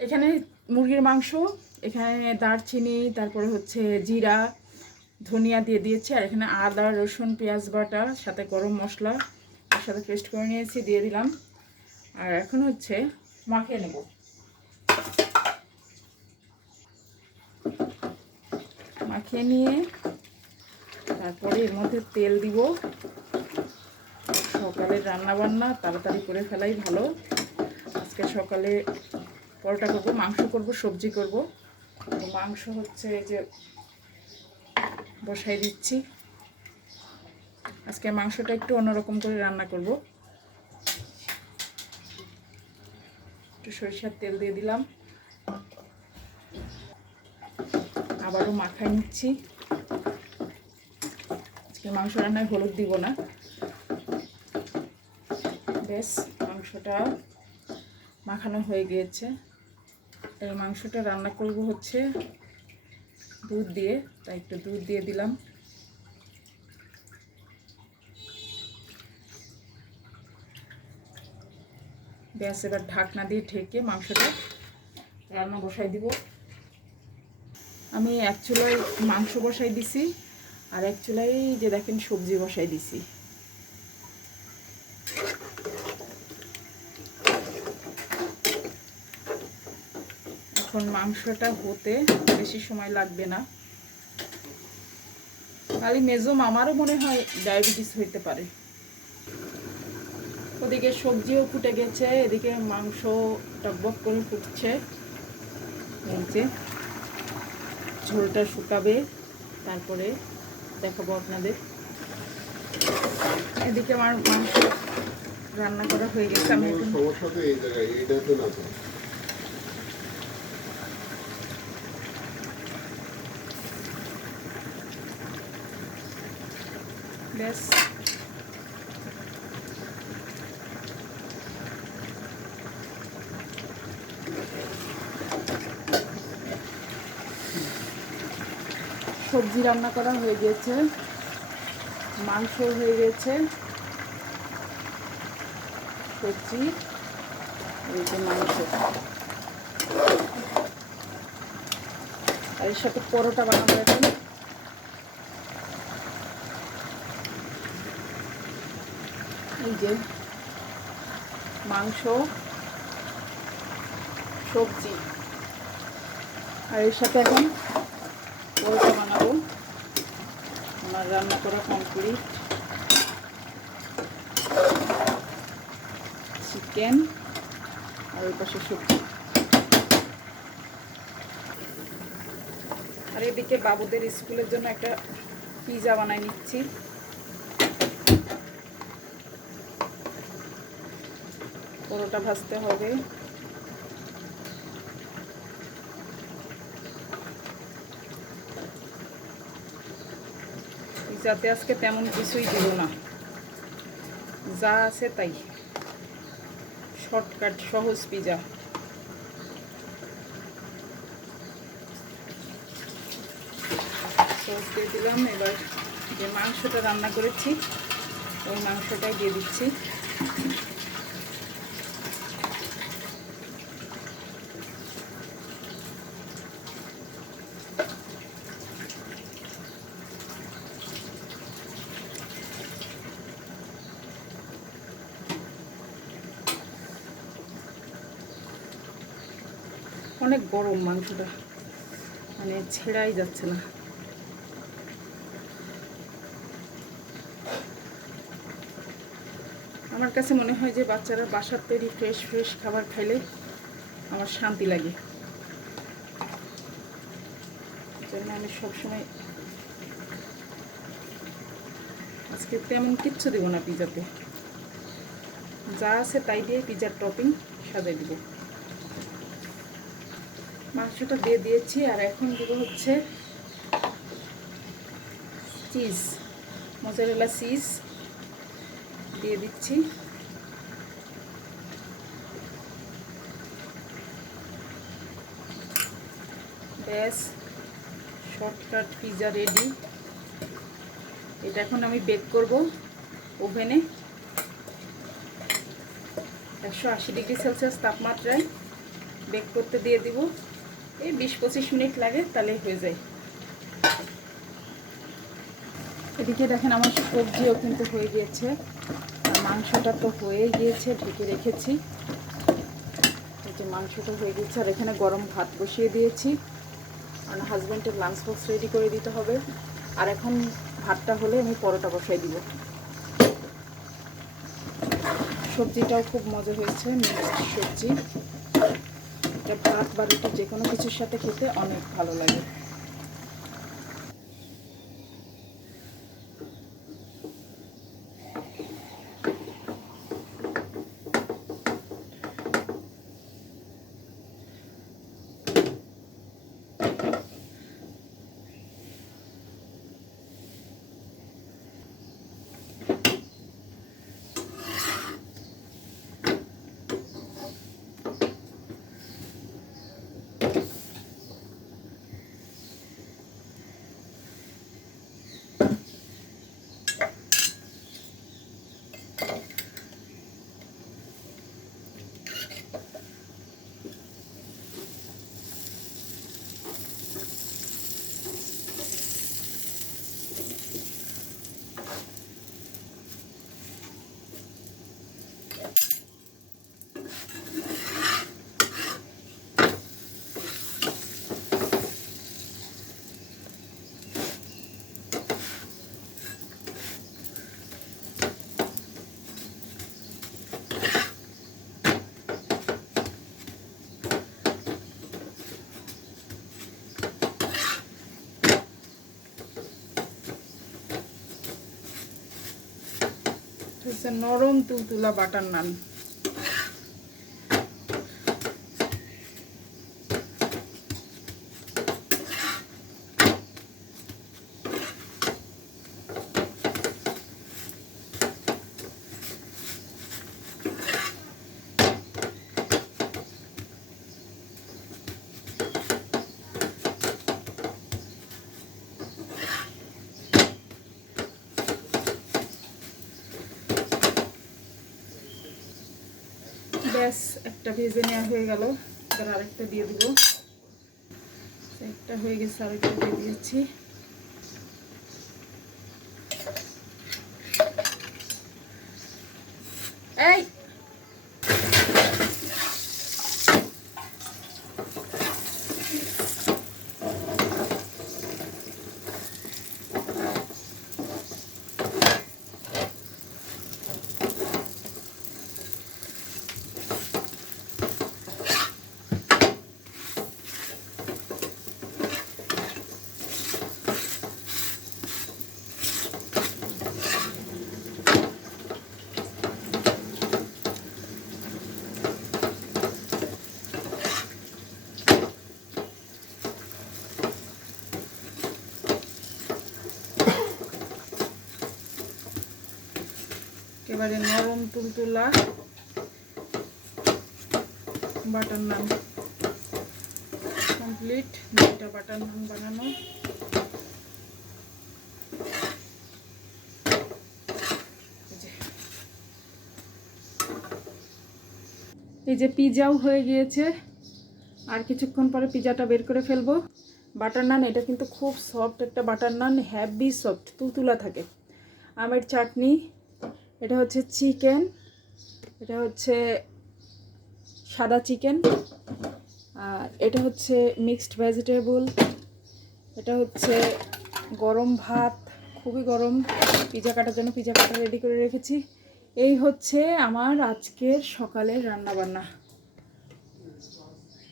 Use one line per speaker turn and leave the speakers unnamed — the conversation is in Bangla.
এখানে মুরগির মাংস, এখানে দারচিনি, তারপরে হচ্ছে জিরা, ধনিয়া দিয়ে দিয়েছি, আর এখানে আদা, রসুন, পেঁয়াজ বাটা, সাথে গরম মশলা তার সাথে পেস্ট করে নিয়েছি, দিয়ে দিলাম। আর এখন হচ্ছে মাখিয়ে নেব। মাখিয়ে নিয়ে তারপরে এর মধ্যে তেল দিব। সকালে রান্না বান্না তাড়াতাড়ি করে ফেলাই ভালো। আজকে সকালে পরোটা করব, মাংস করব, সবজি করব। তো মাংস হচ্ছে এই যে বসাই দিচ্ছি। আজকে মাংসটা একটু অন্যরকম করে রান্না করব। একটু সরিষার তেল দিয়ে দিলাম। আবারও মাখাই নিচ্ছি। আজকে মাংস রান্নায় হলুদ দিব না। বেশ, মাংসটা মাখানো হয়ে গিয়েছে। এই মাংসটা রান্না করব হচ্ছে দুধ দিয়ে, তাই একটু দুধ দিয়ে দিলাম। ব্যাস, এবার ঢাকনা দিয়ে ঢেকে মাংসটা রান্না বসাই দিব। আমি এক চুলায় মাংস বসাই দিছি, আর এক চুলায় যে দেখেন সবজি বসাই দিছি। এখন মাংসটা হতে বেশি সময় লাগবে না। খালি মেজো মামারও মনে হয় ডায়াবেটিস হইতে পারে। ওদিকে সবজিও ফুটে গেছে, এদিকে মাংস টকবক করে ফুটছে। যে ঝোলটা শুকাবে, তারপরে দেখাবো আপনাদের। এদিকে আমার মাংস রান্না করা হয়ে গেছে, আমি
সমস্যা তো এই জায়গায় এইটাতে না
ব্যাস সবজি রান্না করা হয়ে গেছে। মাংস হয়ে গেছে। সবজি। যে মাংস। আর এর সাথে পরোটা বানাবো এখন। এই যে, মাংস, সবজি। আর এর সাথে এখন পরোটা বানাবো। আমার রান্না করা কমপ্লিট চিকেন আর ওই পাশে সবজি। আর এদিকে বাবুদের স্কুলের জন্য একটা পিজা বানাই নিচ্ছি। পরোটা ভাজতে হবে। যাতে আজকে তেমন কিছুই দিব না। যা আছে তাই। শর্টকাট, সহজ পিজা। সস দিয়ে দিলাম, এবার যে মাংসটা রান্না করেছি, ওই মাংসটাই দিয়ে দিচ্ছি। অনেক গরম মাংসটা। মানে ছেঁড়াই যাচ্ছে না। আমার কাছে মনে হয় যে বাচ্চারা বাসার তৈরি ফ্রেশ ফ্রেশ খাবার খাইলে আমার শান্তি লাগে। জন্য আমি সবসময় আজকে তেমন কিচ্ছু দেবো না পিজাতে। যা আছে তাই দিয়ে পিজার টপিং সাজাই দিব। মাংসটা দিয়ে দিয়েছি, আর এখন দিব হচ্ছে চিজ, মোজারেলা চিজ দিয়ে দিচ্ছি। ব্যাস, শর্টকাট পিজা রেডি এটা এখন আমি বেক করব ওভেনে। একশো আশি ডিগ্রি সেলসিয়াস তাপমাত্রায় বেক করতে দিয়ে দিব। এই বিশ পঁচিশ মিনিট লাগে, তাহলে হয়ে যায়। এদিকে দেখেন আমার সবজিও কিন্তু হয়ে গিয়েছে। মাংসটা তো হয়ে গিয়েছে, ঢেকে রেখেছি। এই যে মাংসটা হয়ে গেছে আর এখানে গরম ভাত বসিয়ে দিয়েছি। আর হাজব্যান্ডের লাঞ্চ বক্স রেডি করে দিতে হবে। আর এখন ভাতটা হলে আমি পরোটা বসাই দিব। সবজিটাও খুব মজা হয়েছে সবজি। এটা ভাত বা রুটি যে কোনো কিছুর সাথে খেতে অনেক ভালো লাগে। হচ্ছে নরম তুলতুলা বাটার নান ব্যাস একটা ভেজে নেওয়া হয়ে গেল। এবার আরেকটা দিয়ে দিব। একটা হয়ে গেছে, আরেকটা দিয়ে দিয়েছি। একেবারে নরম তুলতুলা। বাটার নান। কমপ্লিট। দুইটা বাটার নান বানানো। এই যে। পিজাও হয়ে গিয়েছে। আর কিছুক্ষণ পরে পিজাটা বের করে ফেলব। বাটার নান, এটা কিন্তু খুব সফট একটা বাটার নান হ্যাভি সফট তুলতুলা থাকে। আমের চাটনি এটা হচ্ছে চিকেন, এটা হচ্ছে সাদা চিকেন, আর এটা হচ্ছে মিক্সড ভেজিটেবল, এটা হচ্ছে গরম ভাত, খুবই গরম, পিজা কাটার জন্য পিজা কাটা রেডি করে রেখেছি। এই হচ্ছে আমার আজকের সকালের রান্না বান্না